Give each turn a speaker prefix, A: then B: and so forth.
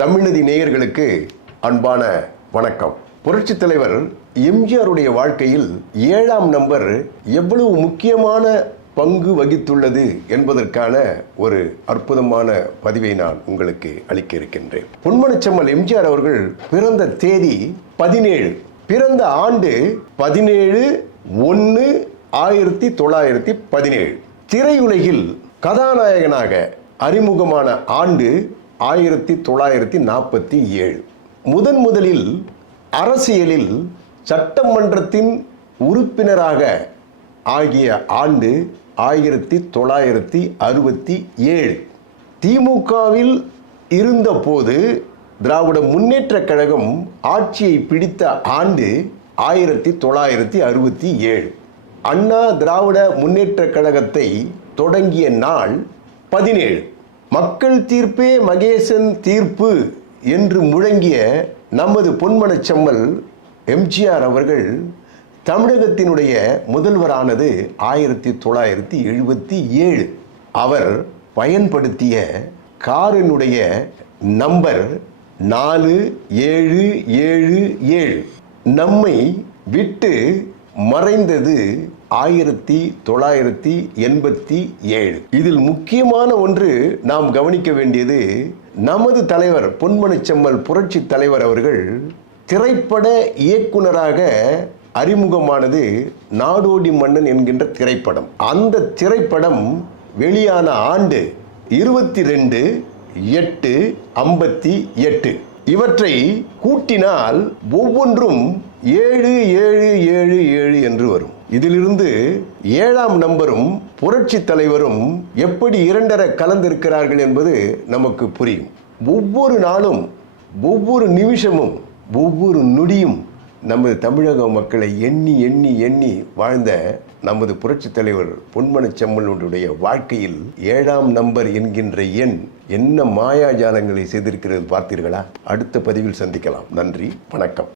A: தமிழ்நதி நேயர்களுக்கு அன்பான வணக்கம். புரட்சித் தலைவர் எம்ஜிஆருடைய வாழ்க்கையில் ஏழாம் நம்பர் எவ்வளவு முக்கியமான பங்கு வகித்துள்ளது என்பதற்கான ஒரு அற்புதமான பதிவை நான் உங்களுக்கு அளிக்க இருக்கின்றேன். பொன்மனச்செம்மல் எம்ஜிஆர் அவர்கள் பிறந்த தேதி பதினேழு. பிறந்த ஆண்டு பதினேழு ஒன்று ஆயிரத்தி தொள்ளாயிரத்தி பதினேழு. திரையுலகில் கதாநாயகனாக அறிமுகமான ஆண்டு ஆயிரத்தி தொள்ளாயிரத்தி நாற்பத்தி ஏழு. முதன் முதலில் அரசியலில் சட்டமன்றத்தின் உறுப்பினராக ஆகிய ஆண்டு ஆயிரத்தி தொள்ளாயிரத்தி அறுபத்தி ஏழு. திமுகவில் இருந்தபோது திராவிட முன்னேற்றக் கழகம் ஆட்சியை பிடித்த ஆண்டு ஆயிரத்தி தொள்ளாயிரத்தி அறுபத்தி ஏழு. அண்ணா திராவிட முன்னேற்றக் கழகத்தை தொடங்கிய நாள் பதினேழு. மக்கள் தீர்ப்பே மகேசன் தீர்ப்பு என்று முழங்கிய நமது பொன்மனச்செம்மல் எம்ஜிஆர் அவர்கள் தமிழகத்தினுடைய முதல்வரானது ஆயிரத்தி தொள்ளாயிரத்தி எழுபத்தி ஏழு. அவர் பயன்படுத்திய காரினுடைய நம்பர் நாலு ஏழு ஏழு ஏழு. நம்மை விட்டு மறைந்தது ஆயிரத்தி தொள்ளாயிரத்தி எண்பத்தி ஏழு. இதில் முக்கியமான ஒன்று நாம் கவனிக்க வேண்டியது நமது தலைவர் பொன்மனச்செம்மல் புரட்சி தலைவர் அவர்கள் திரைப்பட இயக்குனராக அறிமுகமானது நாடோடி மன்னன் என்கின்ற திரைப்படம். அந்த திரைப்படம் வெளியான ஆண்டு இருபத்தி ரெண்டு எட்டு ஐம்பத்தி எட்டு. இவற்றை கூட்டினால் ஒவ்வொன்றும் ஏழு ஏழு ஏழு ஏழு என்று வரும். இதிலிருந்து ஏழாம் நம்பரும் புரட்சி தலைவரும் எப்படி இரண்டர கலந்திருக்கிறார்கள் என்பது நமக்கு புரியும். ஒவ்வொரு நாளும் ஒவ்வொரு நிமிஷமும் ஒவ்வொரு நொடியும் நமது தமிழக மக்களை எண்ணி எண்ணி எண்ணி வாழ்ந்த நமது புரட்சித் தலைவர் பொன்மனச்செம்மனுடைய வாழ்க்கையில் ஏழாம் நம்பர் என்கின்ற எண் என்ன மாயாஜாலங்களை செய்திருக்கிறது பார்த்தீர்களா? அடுத்த பதிவில் சந்திக்கலாம். நன்றி. வணக்கம்.